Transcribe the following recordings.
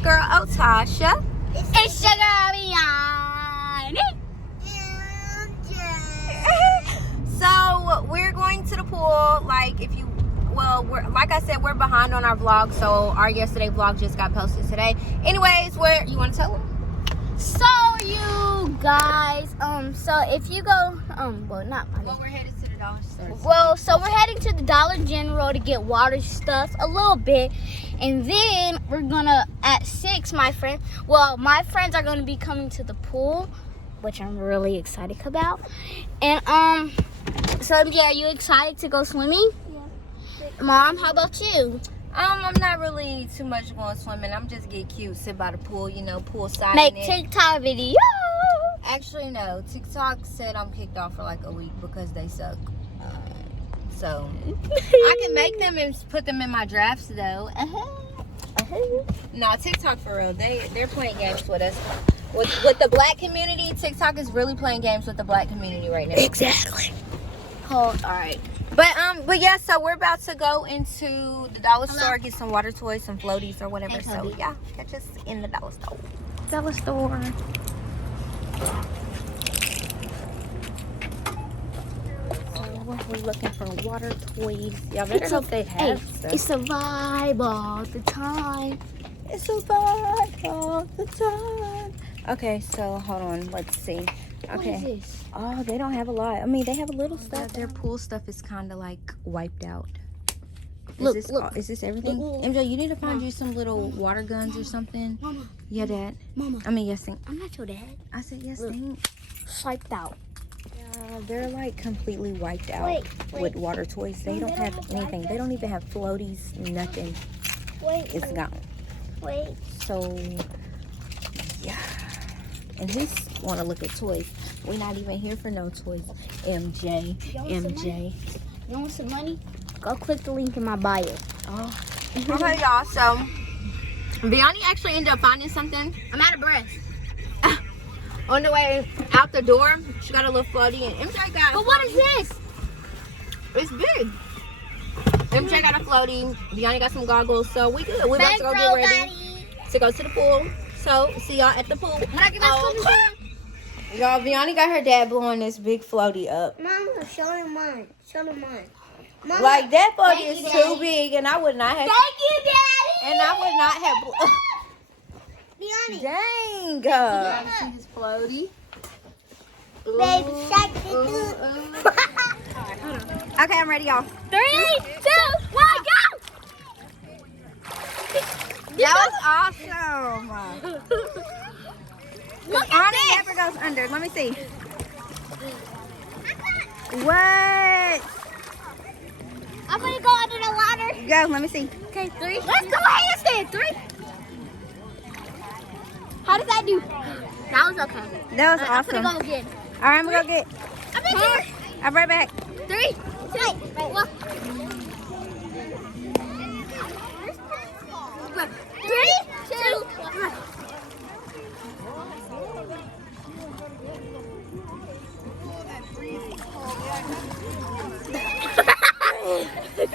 your girl Otasha. It's your girl Biani. So we're going to the pool. Like I said, we're behind on our vlog, so our yesterday vlog just got posted today. Anyways, where you want to tell them? So you guys, so if you go, well, not money. Well, we're headed to the dollar store. Well, so we're heading to the Dollar General to get water stuff a little bit, and then we're gonna at 6. My friends are gonna be coming to the pool, which I'm really excited about. And so yeah, are you excited to go swimming? Yeah. Mom, how about you? I'm not really too much going swimming. I'm just get cute, sit by the pool, poolside. Make TikTok video. Actually, no. TikTok said I'm kicked off for like a week because they suck. So I can make them and put them in my drafts though. No, TikTok for real. They're playing games with us. With the black community, TikTok is really playing games with the black community right now. Exactly. All right. But yeah, so we're about to go into the dollar store, get some water toys, some floaties or whatever. Hey, so Cody. yeah, catch us in the dollar store. Dollar store. We're looking for water toys. Y'all better hope they have stuff. It's a vibe all the time. It's a vibe all the time. Okay, so hold on. Let's see. Okay. What is this? Oh, they don't have a lot. I mean, they have a little stuff. Their pool stuff is kind of like wiped out. Look. Is this everything? Look. MJ, you need to find you some little water guns or something. Mama. Yeah, Dad. Mama. I mean, yes, Saint. I'm not your dad. I said yes, Look. Saint. Swiped out. Yeah, they're like completely wiped out Wait. with water toys. They don't have anything. They don't even have floaties, nothing. It's gone. Wait. So, yeah. And he's want to look at toys. We're not even here for no toys. MJ. You want some money? Go click the link in my bio. Oh. Okay, y'all. So, Biani actually ended up finding something. I'm out of breath. On the way out the door, she got a little floaty, and MJ got. But what is this? It's big. MJ got a floaty. Biani got some goggles, so we good. We're about to go get ready to go to the pool. So, see y'all at the pool. Y'all, Biani got her dad blowing this big floaty up. Mama, show them mine. Mama, Like, that floaty is you, too Daddy. big, and I would not have. Thank you, Daddy. And I would not have. Biani. Dang. See his floaty? Baby shark. Okay, I'm ready, y'all. 3, 2, 1, go! That was awesome. Look at Arnie this. never goes under. Let me see. What? I'm gonna go under the water. Go, let me see. Okay, 3. Let's go handstand. 3. How did that do? That was okay. That was I'm awesome. gonna go again. All right, I'm going to go get. I'm in here. I'll be right back. 3, 2, 1. 3, 2, 1.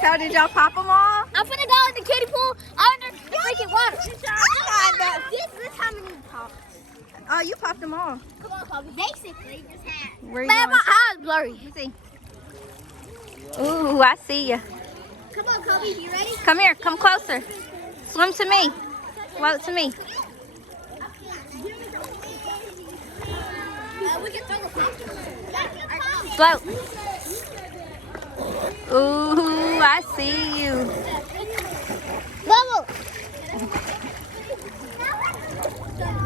So, did y'all pop them all? I'm gonna go in the kiddie pool under the freaking water. This is how many pops. Oh, you popped them all. Come on, Kobe. Basically, just had. Where you Man, going? my eyes blurry. Let me see. Ooh, I see you. Come on, Kobe. You ready? Come here. Come closer. Swim to me. Float to me. We can throw the pop. Float. Ooh, I see you. Bubble.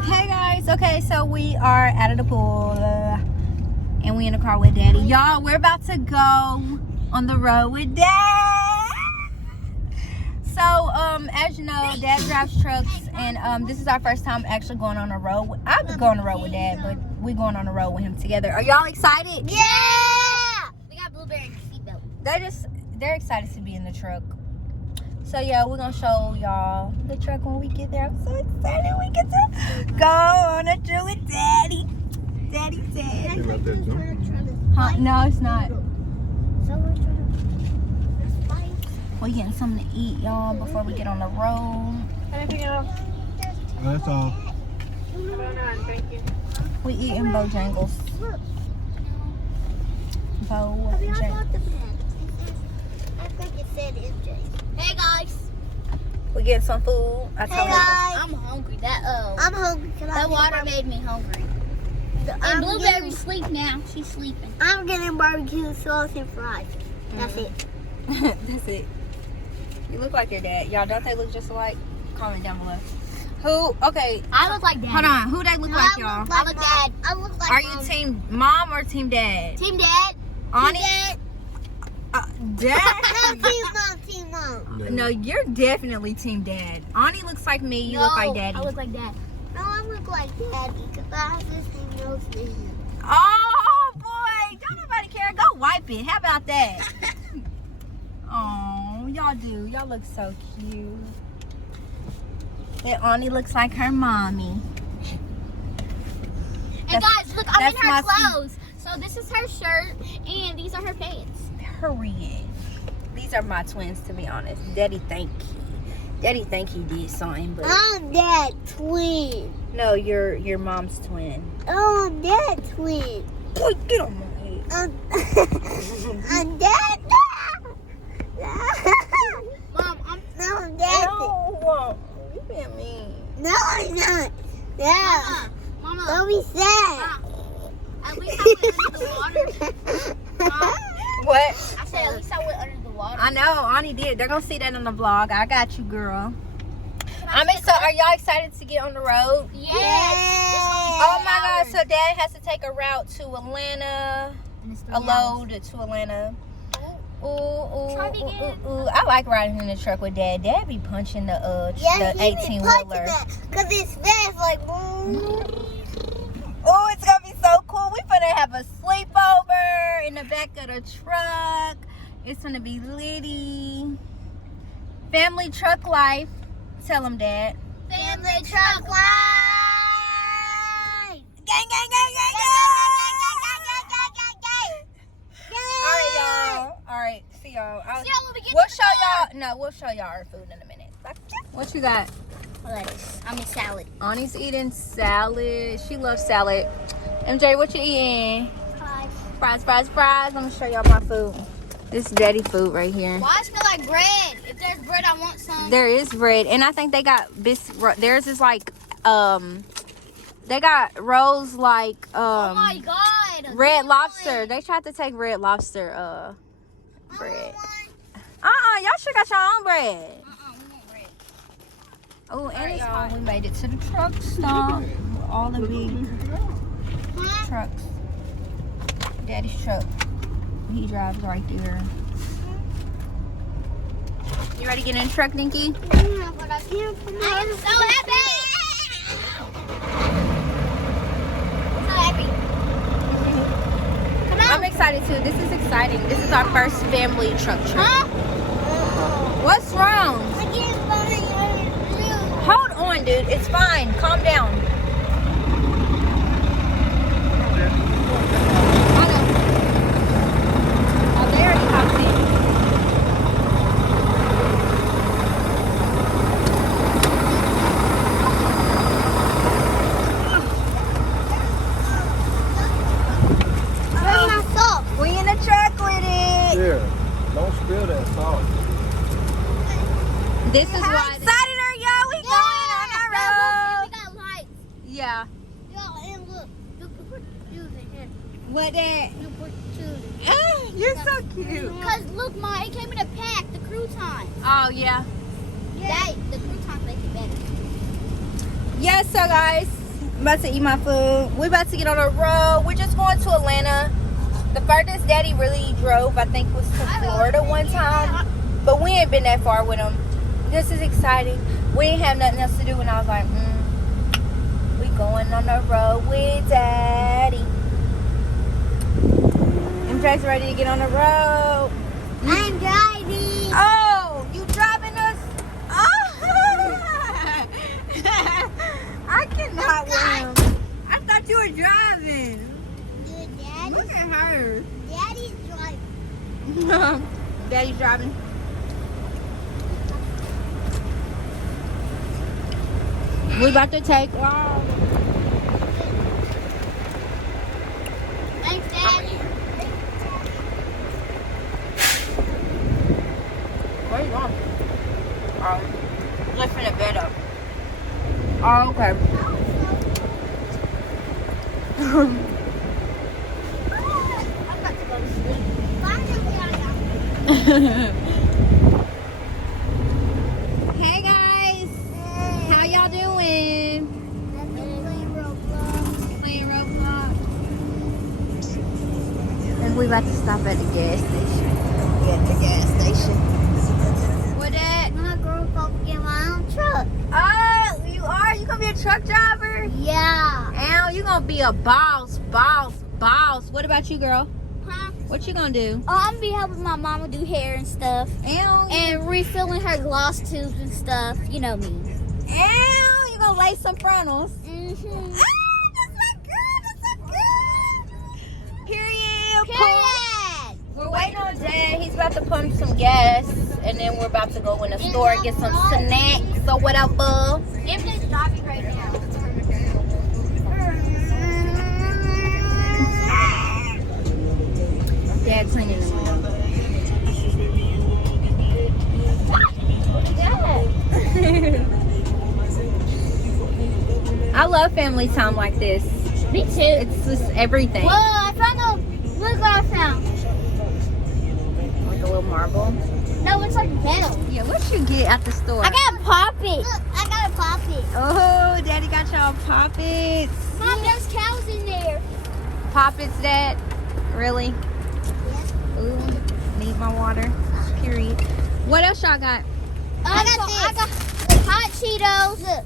Hey guys, okay, so we are out of the pool and we in the car with Daddy. Y'all, we're about to go on the road with Dad. So, as you know, Dad drives trucks, and this is our first time actually going on a road. I could go on the road with Dad, but we going on the road with him together. Are y'all excited? Yeah. We got blueberry and seatbelt. They're excited to be in the truck. So yeah, we're gonna show y'all the truck when we get there. I'm so excited we get to go on a trip with Daddy. Daddy said. Huh? No, it's not. We're getting something to eat, y'all, before we get on the road. That's all. We eating Bojangles. Bojangles. Hey guys. We getting some food. I told her. I'm hungry. I'm hungry. That water made me hungry. And Blueberry's asleep now. She's sleeping. I'm getting barbecue sauce and fries. That's it. That's it. You look like your dad. Y'all, don't they look just alike? Comment down below. Who? Okay. I look like Dad. Hold on. Who they look like, y'all? I look Dad. I look like Are you team mom or team dad? Team Dad. Ani? Dad. Dad? Team mom. No, you're definitely team dad. Ani looks like me. You look like daddy. I look like Dad. No, I look like daddy because I have this thing nose vision. Oh boy! Don't nobody care. Go wipe it. How about that? Oh, y'all do. Y'all look so cute. And Ani looks like her mommy. And guys, look, I'm in that's her my clothes. So this is her shirt, and these are her pants. Period. These are my twins, to be honest. Daddy think he did something, but I'm that twin. no, you're mom's twin. Oh, I'm that twin. Boy, get on my head. I'm that. Mom, No, I'm that. No, you being mean. No, I'm not. Yeah. Mama, Don't be sad. at least I went under the water. Mom, What? I said at least I went under the water. I know, Ani did. They're gonna see that on the vlog. I got you, girl. Are y'all excited to get on the road? Yes. Oh my God! So Dad has to take a route to Atlanta, a load to Atlanta. Ooh. I like riding in the truck with Dad. Dad be punching the 18-wheeler. Because it's fast, like, Oh, it's gonna be so cool. We finna have a sleepover in the back of the truck. It's gonna be litty. Family truck life. Tell them, Dad. Family truck life. Gang, gang, gang, gang, gang. All right, y'all. All right, see y'all. See y'all when we get We'll to the show y'all. No, we'll show y'all our food in a minute. What you got? Lettuce. I mean salad. Ani's eating salad. She loves salad. MJ, what you eating? Fries. I'm gonna show y'all my food. This is daddy food right here. Why does it smell like bread? If there's bread, I want some. There is bread, and I think they got theirs is like they got rolls like oh my God. Red Lobster. They tried to take Red Lobster bread. Y'all should got your own bread. We want bread. Oh, and it's hot. We made it to the truck stop. All the big trucks. Daddy's truck. He drives right there. You ready to get in the truck, Nikki? yeah, but I can't put I am so happy. So happy. Come I'm on. excited too. This is exciting. This is our first family truck trip. Huh? What's wrong? I can't find your Hold on, dude. It's fine. Calm down. Oh, they already hopped in. Where's my salt? We in the truck with it. Here, don't spill that salt. This is why. How excited are y'all? We going on our road. We got lights. Yeah. Yo, and look. You can put shoes in here. What that? You put shoes. You're so cute. Because look, Ma, it came in a pack, the croutons. Oh yeah. The croutons make it better. Yes, so guys, I'm about to eat my food. We're about to get on the road. We're just going to Atlanta. The furthest Daddy really drove, I think, was to Florida one time. But we ain't been that far with him. This is exciting. We ain't have nothing else to do, and I was like, we going on the road with Daddy. MJ's ready to get on the road. I'm driving. Oh, you driving us? Oh, I cannot with him. I thought you were driving. Dude, Look at her. Daddy's driving. Daddy's driving. We about to take off. Thanks, Daddy. Where you going? Lifting the bed up. Oh, okay. I'm about to go to sleep. Hey guys, how y'all doing? Playing Roblox. And we about to stop at the gas station. We at the gas station. What that? I'm gonna go get my own truck. Oh, you are? You gonna be a truck driver? Yeah. Al, you gonna be a boss. What about you, girl? Huh? What you gonna do? Oh, I'm gonna be helping my mama do hair and stuff. Al, And refilling her gloss tubes and stuff. You know me. Al, you gonna lace some frontals? Mm-hmm. Ah, that's so good. That's so good. Period. Period. We're waiting on Dad. He's about to pump some gas, and then we're about to go in the store and get some snacks or whatever. If they stop you right now. Dad cleaning the room. I love family time like this. Me too. It's just everything. Whoa, I found a. Look what I found. Like a little marble. No, it's like metal. Yeah, what you get at the store? I got a poppet. Look, I got a poppet. Oh, Daddy got y'all poppets. Mom, there's cows in there. Poppets, Dad? Really? Ooh, need my water. Period. What else y'all got? I got hot Cheetos. Look,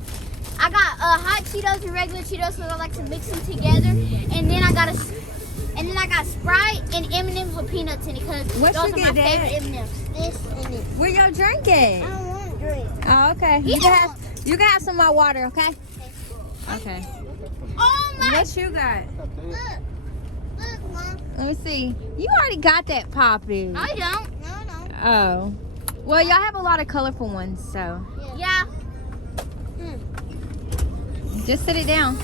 I got hot Cheetos and regular Cheetos because I like to mix them together. And then I got Sprite and M&M's with peanuts in it because What those you are my get, Dad? favorite M&M's. This and this. Where y'all I drinking? don't want to drink. Oh, okay. You can have some of my water, okay? Okay. Oh my! What you got? Look. Look, Mom. Let me see. You already got that poppy. I don't. No. Oh. Well, y'all have a lot of colorful ones, so Yeah. just sit it down.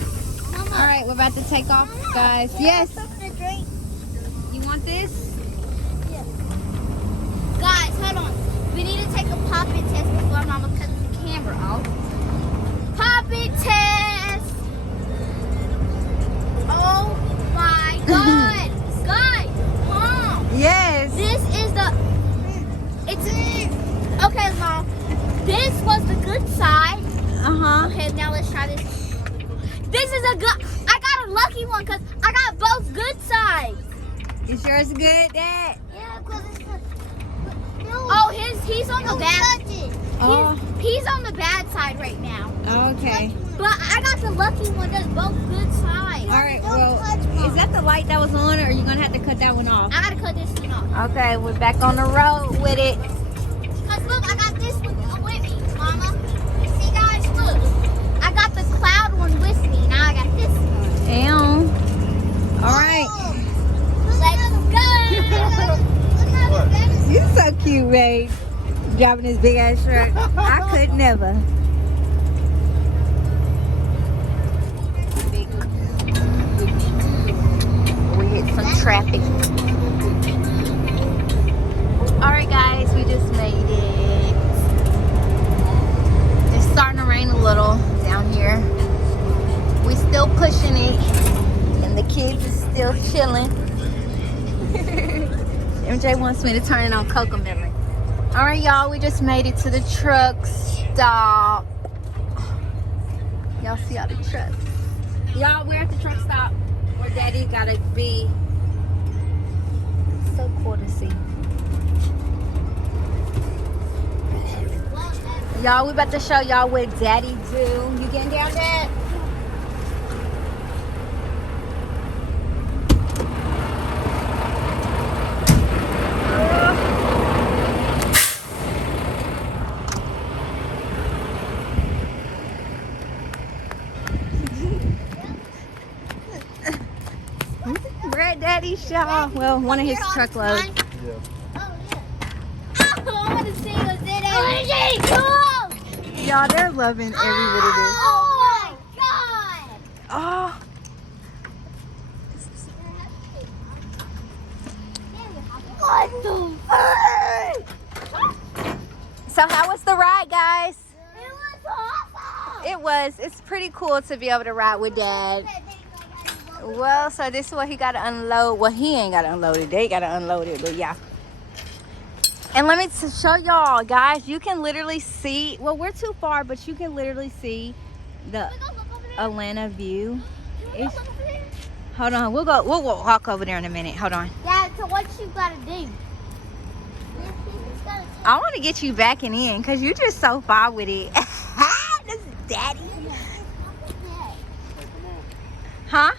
Mama. All right, we're about to take off, guys. Yes. Something to drink. You want this? Guys, hold on. We need to take a poppet test before Mama cuts the camera off. Poppet test! Oh my god! Guys, Mom! Yes. This is the... Okay, Mom. This was the good side. Uh-huh. Okay, now let's try this. This is a good... I got a lucky one because I got both good sides. Is yours good, Dad? Yeah, because it's good. No. Oh, he's on the Don't bad... touch it. Oh, He's on the bad side right now. okay. But I got the lucky one that's both good sides. All right, Don't well, touch Mom. is that the light that was on, or are you going to have to cut that one off? I gotta cut this one off. Okay, we're back on the road with it. Cause look, I got this one with me, Mama. See guys, look. I got the cloud one with me. Now I got this one. Damn. All right. Let's go. You so cute, babe. Driving this big ass truck. I could never. We hit some traffic. Alright guys, we just made it. It's starting to rain a little down here. We still pushing it. And the kids is still chilling. MJ wants me to turn it on Cocomelon. Alright y'all, we just made it to the truck stop. Y'all see all the trucks. Y'all, we're at the truck stop where Daddy gotta be. So cool to see. Y'all, we about to show y'all what Daddy do. You getting down, Dad? We're at Daddy's shop. Well, one of his truckloads. Yeah. Oh, I want to see what's in it. Y'all, they're loving every bit of this. Oh Oh. What the? So how was the ride, guys? It was awesome. It was. It's pretty cool to be able to ride with Dad. Well, so this is what he got to unload. Well, he ain't got to unload it. They got to unload it, but yeah. And let me show y'all, guys. You can literally see. Well, we're too far, but you can literally see the Atlanta view. It's, hold on. We'll walk over there in a minute. Hold on. Yeah, so what you gotta do? I want to get you backing in because you're just so far with it. This is Daddy. Huh?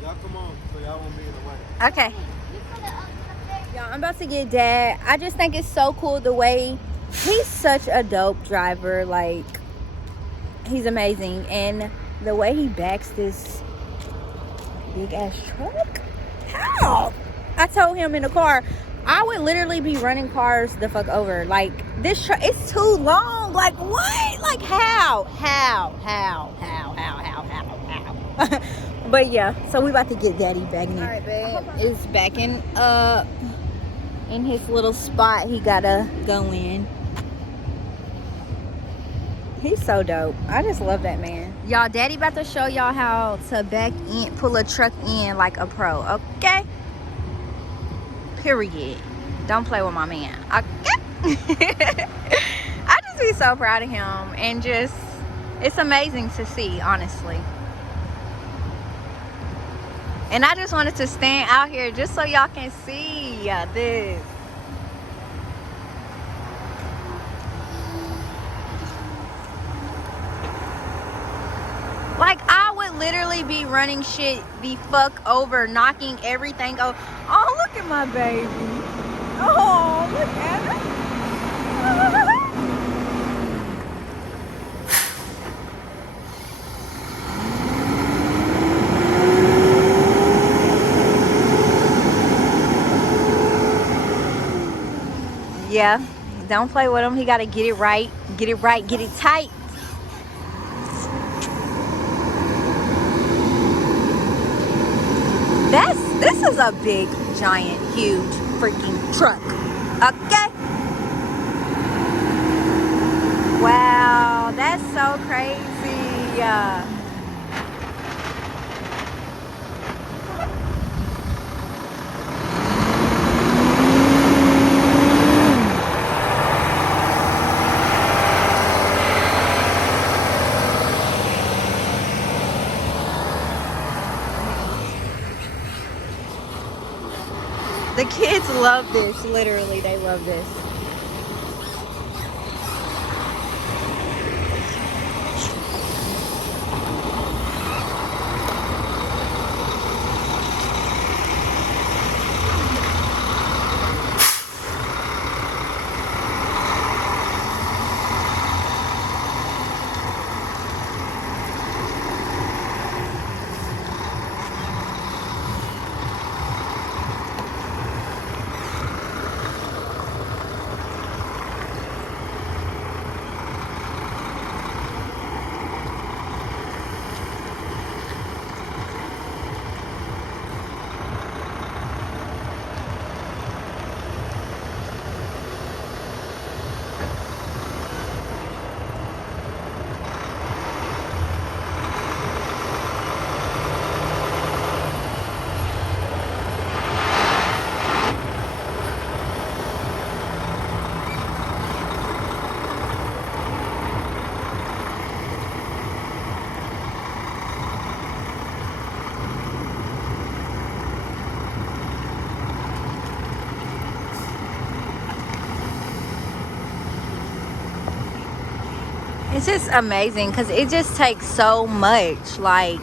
Y'all come on, so y'all won't be in the way. Okay. Y'all, I'm about to get Dad. I just think it's so cool the way he's such a dope driver. Like, he's amazing. And the way he backs this big ass truck. How? I told him in the car, I would literally be running cars the fuck over. Like, this truck, it's too long. Like, what? Like, how? But yeah, so we about to get Daddy back in. All right, babe. Is backing up in his little spot he gotta go in. He's so dope. I just love that man. Y'all, Daddy about to show y'all how to back in, pull a truck in like a pro, okay? Period. Don't play with my man, okay? I just be so proud of him, and just, it's amazing to see, honestly. And I just wanted to stand out here just so y'all can see this. Like, I would literally be running shit the fuck over, knocking everything over. Oh, look at my baby. Oh, look at her. Yeah, don't play with him. He got to get it right, get it tight. This is a big, giant, huge freaking truck. Okay. Wow, that's so crazy. The kids love this. Literally, they love this. It's just amazing because it just takes so much. Like,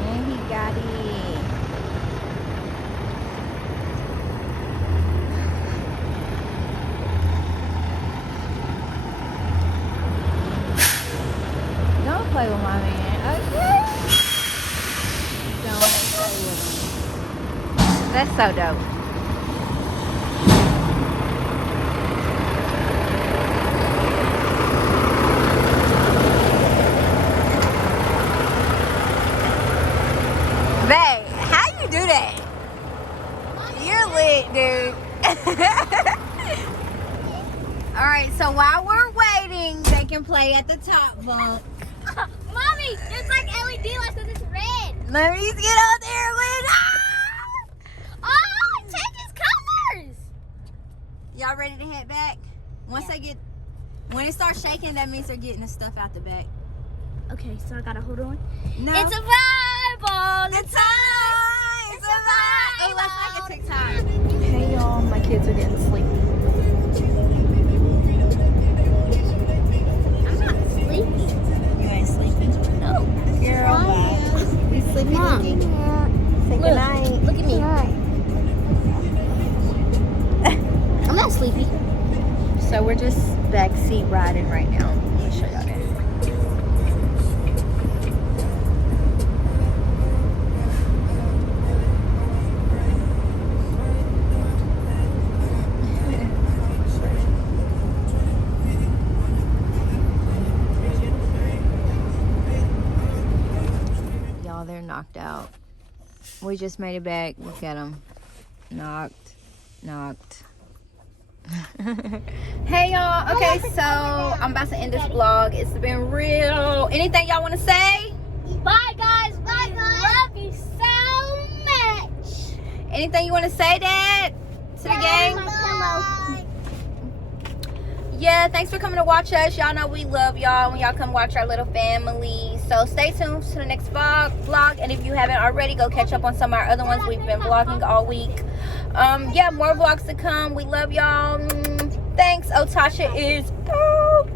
and he got it. Don't play with my man, okay? That's so dope. Babe, how you do that? You're lit, dude. Alright, so while we're waiting, they can play at the top bunk. Mommy, it's like LED lights, so it's red. Let me get out there with Oh, change his colors. Y'all ready to head back? When it starts shaking, that means they're getting the stuff out the back. Okay, so I gotta hold on. No. It's a vibe all the It's time. It's a vibe. Oh, let's make a TikTok. Hey y'all, my kids are getting sleepy. I'm not sleepy. You ain't sleeping? No. Girl, bye. We sleepy. Mom. Say goodnight. Look at me. I'm not sleepy. So we're just backseat riding right now. Let me show y'all that. Y'all, they're knocked out. We just made it back. Look at them. Knocked. Hey y'all. Okay, so I'm about to end this vlog. It's been real. Anything y'all want to say? Bye, guys. Bye, guys. Love you so much. Anything you want to say, Dad? To the gang? Yeah, thanks for coming to watch us. Y'all know we love y'all when y'all come watch our little family. So stay tuned to the next vlog. And if you haven't already, go catch up on some of our other ones. We've been vlogging all week. Yeah, more vlogs to come. We love y'all. Thanks. Otasha is out.